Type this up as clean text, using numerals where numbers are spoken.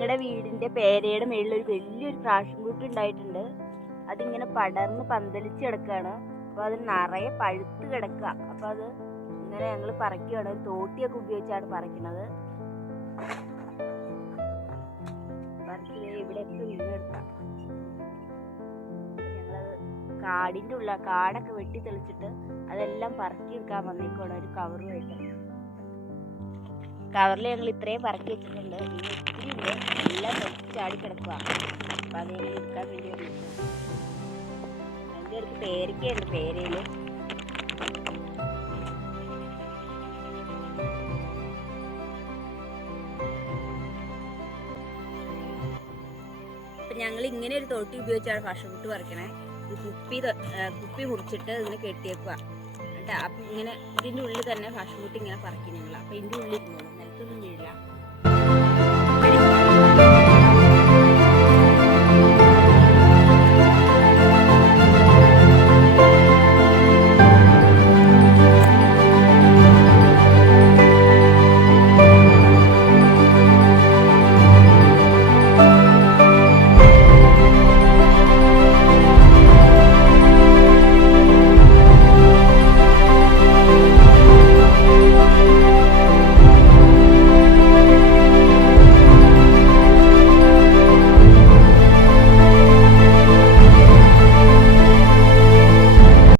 ഞങ്ങളുടെ വീടിന്റെ പേരയുടെ മേളിൽ ഒരു വലിയൊരു പ്രാഷൻ കൂട്ട് ഉണ്ടായിട്ടുണ്ട്. അതിങ്ങനെ പടർന്ന് പന്തലിച്ച് കിടക്കുകയാണ്. അപ്പോൾ അത് നിറയെ പഴുത്ത് കിടക്കുക. അപ്പോൾ അത് ഇങ്ങനെ ഞങ്ങൾ പറിക്കുകയാണ്. ഒരു തോട്ടിയൊക്കെ ഉപയോഗിച്ചാണ് പറിക്കുന്നത്. പറിച്ച് ഇവിടെയൊക്കെ വീണെടുക്കാം. ഞങ്ങളത് കാടൊക്കെ വെട്ടി തെളിച്ചിട്ട് അതെല്ലാം പറക്കി എടുക്കാൻ വന്നേക്കാണ് ഒരു കവറുമായിട്ട്. കവറിൽ ഞങ്ങൾ ഇത്രയും പറക്കി വെച്ചിട്ടുണ്ട്. ഇനി ഒത്തിരി ഉണ്ട്, എല്ലാം ചാടി കിടക്കുക. അപ്പം അതെങ്ങനെ എടുക്കാൻ വേണ്ടി വന്നിട്ടുണ്ട്. അതിൻ്റെ അടുത്ത് പേരയ്ക്കുണ്ട്. പേരയിൽ അപ്പം ഞങ്ങൾ ഇങ്ങനെ ഒരു തോട്ടി ഉപയോഗിച്ചാണ് ഭക്ഷണം വിട്ട് പറിക്കണേ. ഈ കുപ്പി മുറിച്ചിട്ട് ഇതിനെ കെട്ടിയേക്കുക. എന്നിട്ട് അപ്പം ഇങ്ങനെ ഇതിൻ്റെ ഉള്ളിൽ തന്നെ ഭക്ഷണം വിട്ട് ഇങ്ങനെ പറിക്കും ഞങ്ങൾ. അപ്പം ഇതിൻ്റെ ഉള്ളിൽ ഇരുന്നോളും, നിലത്തൊന്നും വീഴില്ല.